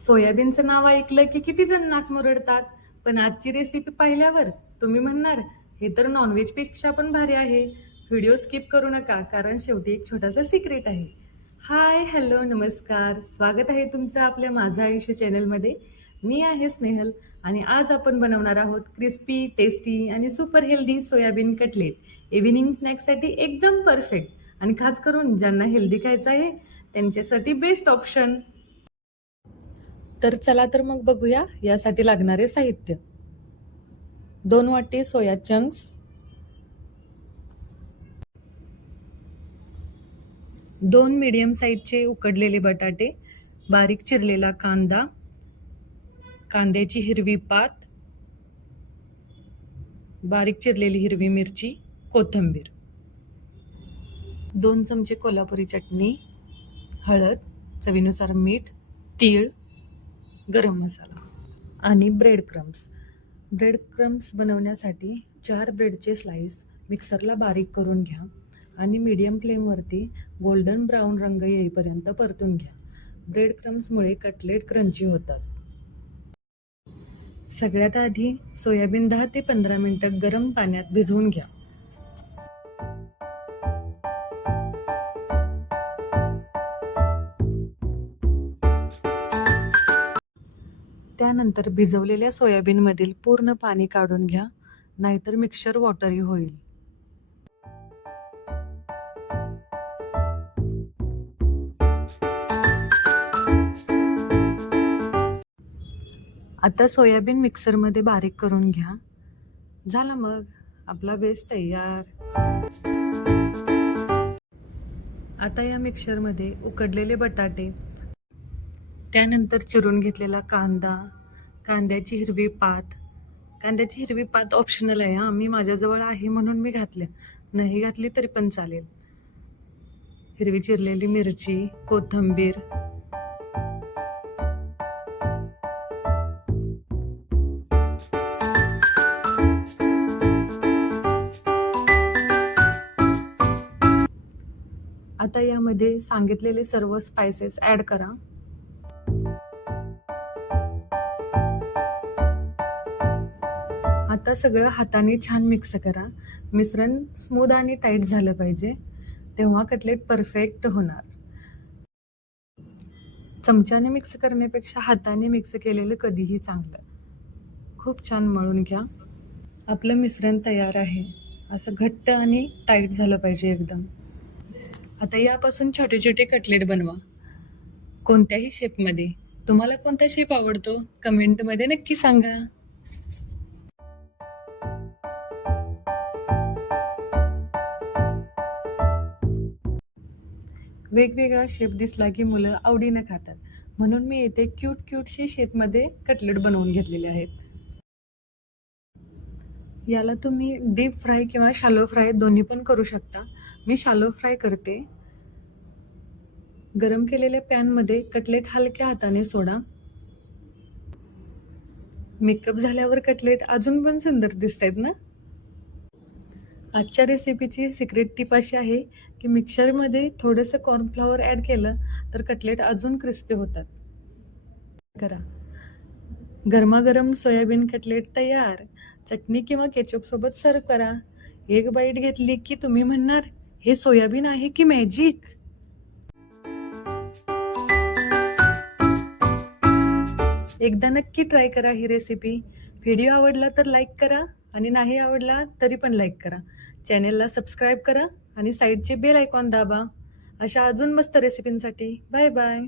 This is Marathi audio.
सोयाबीनचं नाव ऐकलं की किती जण नाक मुरडतात. पण आजची रेसिपी पाहिल्यावर तुम्ही म्हणणार हे तर नॉनव्हेज पेक्षा पण भारी आहे. व्हिडिओ स्किप करू नका, कारण शेवटी एक छोटासा सिक्रेट आहे. हाय, हॅलो, नमस्कार, स्वागत आहे तुमचं आपल्या माझं आयुष्य चॅनलमध्ये. मी आहे स्नेहल आणि आज आपण बनवणार आहोत क्रिस्पी, टेस्टी आणि super healthy soybean cutlet. Evening स्नॅक्ससाठी एकदम परफेक्ट आणि खास करून ज्यांना हेल्दी खायचं आहे त्यांच्यासाठी बेस्ट ऑप्शन. तर चला तर मग बघूया यासाठी लागणारे साहित्य. 2 वाटी सोया चंक्स, 2 मीडियम साईजचे उकडलेले बटाटे, बारीक चिरलेला कांदा, कांद्याची हिरवी पात, बारीक चिरलेली हिरवी मिरची, कोथिंबीर, 2 चमचे कोल्हापुरी चटणी, हळद, चवीनुसार मीठ, तीळ, गरम मसाला आणि ब्रेड क्रम्स. ब्रेड क्रम्स बनवण्यासाठी 4 ब्रेडचे स्लाइस मिक्सरला बारीक करून घ्या आणि मीडियम फ्लेमवरती गोल्डन ब्राऊन रंग येईपर्यंत परतून घ्या. ब्रेड क्रम्समुळे कटलेट क्रंची होतात. सगळ्यात आधी सोयाबीन 10 ते 15 मिनिटं गरम पाण्यात भिजवून घ्या. त्यानंतर भिजवलेल्या सोयाबीनमधील पूर्ण पाणी काढून घ्या, नाहीतर मिक्सचर वॉटरी होईल. आता सोयाबीन मिक्सरमध्ये बारीक करून घ्या. झालं मग आपला बेस तयार. आता या मिक्सरमध्ये उकडलेले बटाटे, त्यानंतर चिरून घेतलेला कांदा, कांद्याची हिरवी पात ऑप्शनल आहे मी माझ्याजवळ आहे म्हणून मी घातल्या, नाही घातली तरी पण चालेल. हिरवी चिरलेली मिरची, कोथिंबीर, आता यामध्ये सांगितलेले सर्व स्पाइसेस ऍड करा. आता सगळं हाताने छान मिक्स करा. मिश्रण स्मूथ आणि टाईट झालं पाहिजे, तेव्हा कटलेट परफेक्ट होणार. चमच्याने मिक्स करण्यापेक्षा हाताने मिक्स केलेलं कधीही चांगलं. खूप छान मळून घ्या. आपलं मिश्रण तयार आहे. असं घट्ट आणि टाईट झालं पाहिजे एकदम. आता यापासून छोटे छोटे कटलेट बनवा, कोणत्याही शेपमध्ये. तुम्हाला कोणता शेप आवडतो कमेंटमध्ये नक्की सांगा. वेगवेगळा शेप दिसला की मुलं आवडीनं खातात, म्हणून मी येथे क्यूटशी शेपमध्ये कटलेट बनवून घेतलेले आहेत. याला तुम्ही डीप फ्राय किंवा शॅलो फ्राय दोन्ही पण करू शकता. मी शॅलो फ्राय करते. गरम केलेल्या पॅनमध्ये कटलेट हलक्या हाताने सोडा. मेकअप झाल्यावर कटलेट अजून पण सुंदर दिसत आहेत ना. आजच्या रेसिपीची सिक्रेट टिप अशी आहे की मिक्सरमध्ये थोडंसं कॉर्नफ्लॉवर ॲड केलं तर कटलेट अजून क्रिस्पी होतात. करा. गरमागरम सोयाबीन कटलेट तयार. चटणी किंवा केचप सोबत सर्व करा. एक बाईट घेतली की तुम्ही म्हणणार हे सोयाबीन आहे की मॅजिक. एकदा नक्की ट्राय करा ही रेसिपी. व्हिडिओ आवडला तर लाईक करा आणि नाही आवडला तरी पण लाईक करा. चॅनेलला सबस्क्राईब करा आणि साईडचे बेल आयकॉन दाबा अशा अजून मस्त रेसिपींसाठी. Bye bye.